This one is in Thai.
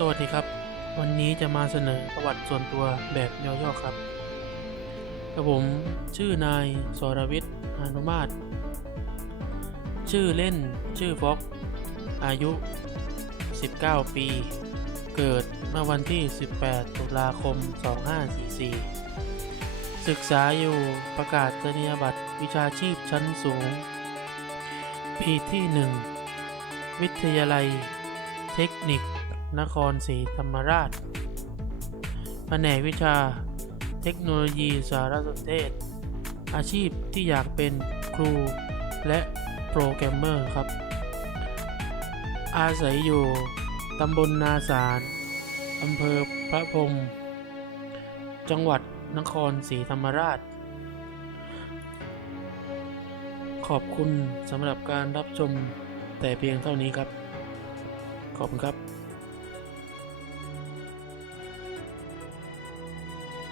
สวัสดีครับ วันนี้จะมาเสนอประวัติส่วนตัวแบบย่อๆครับกระผมชื่อนายสรวิทย์อนุมาตรชื่อเล่นชื่อฟ็อกอายุ 19 ปี เกิดเมื่อวันที่ 18 ตุลาคม 2544 ศึกษาอยู่ประกาศนียบัตรวิชาชีพชั้นสูง ปีที่ 1 วิทยาลัย เทคนิค นครศรีธรรมราช แผนกวิชา เทคโนโลยีสารสนเทศ อาชีพที่อยากเป็นครูและโปรแกรมเมอร์ครับ อาศัยอยู่ตำบลนาสารอำเภอพระพรมจังหวัดนครศรีธรรมราช ขอบคุณสำหรับการรับชมแต่เพียงเท่านี้ครับ ขอบคุณครับ